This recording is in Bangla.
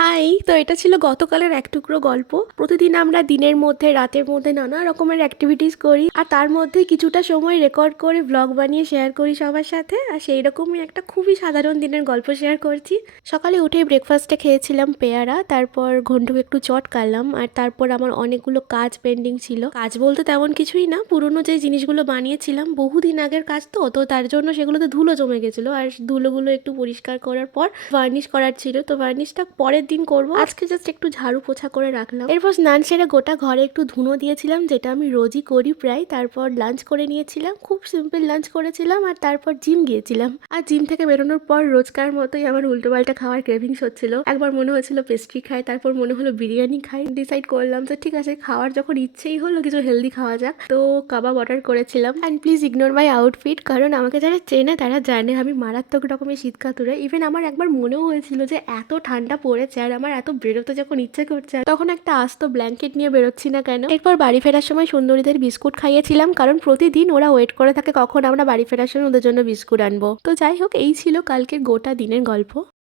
হাই! তো এটা ছিল গতকালের এক টুকরো গল্প। প্রতিদিন আমরা দিনের মধ্যে, রাতের মধ্যে নানা রকমের এক্টিভিটিস করি। আর তার মধ্যে কিছুটা সময় রেকর্ড করে ভ্লগ বানিয়ে শেয়ার করি সবার সাথে। আর সেই রকমই একটা খুবই সাধারণ দিনের গল্প শেয়ার করছি। সকালে উঠেই ব্রেকফাস্টে খেয়েছিলাম পেয়ারা, তারপর ঘন্টুকে একটু চট কাটলাম। আর তারপর আমার অনেকগুলো কাজ পেন্ডিং ছিল। কাজ বলতে তেমন কিছুই না, পুরনো যে জিনিসগুলো বানিয়েছিলাম বহুদিন আগের কাজ তো তার জন্য সেগুলোতে ধুলো জমে গেছিলো। আর ধুলোগুলো একটু পরিষ্কার করার পর ভার্নিশ করার ছিল, তো ভার্নিশটা পরের দিন করব। আজকে জাস্ট একটু ঝাড়ু পোছা করে রাখলাম। এরপর স্নান সেরে গোটা ঘরে একটু ধুনো দিয়েছিলাম, যেটা আমি রোজই করি প্রায়। তারপর লাঞ্চ করে নিয়েছিলাম, খুব সিম্পল লাঞ্চ করেছিলাম। আর তারপর জিম গিয়েছিলাম। আর জিম থেকে বেরোনোর পর রোজকার মতোই আমার উল্টোপাল্টা খাওয়ার ক্রেভিংস হচ্ছিল। একবার মনে হচ্ছিল পেস্ট্রি খাই, তারপর মনে হলো বিরিয়ানি খাই। ডিসাইড করলাম তো ঠিক আছে, খাওয়ার যখন ইচ্ছেই হলো কিছু হেলদি খাওয়া যাক, তো কাবাব অর্ডার করেছিলাম। And please ignore my outfit, কারণ আমাকে যারা চেনে তারা জানে আমি মারাত্মক রকমের শীতকাতুরে। ইভেন আমার একবার মনেও হয়েছিল যে এত ঠান্ডা পড়েছে আর আমার এত বেরোতে যখন ইচ্ছে করছে, তখন একটা আস্ত ব্ল্যাঙ্কেট নিয়ে বেরোচ্ছি না কেন। এরপর বাড়ি ফেরার সময় সুন্দরীদের বিস্কুট খাইয়েছিলাম, কারণ প্রতিদিন ওরা ওয়েট করে থাকে কখন আমরা বাড়ি ফেরার সময় ওদের জন্য বিস্কুট আনবো। তো যাই হোক, এই ছিল কালকের গোটা দিনের গল্প।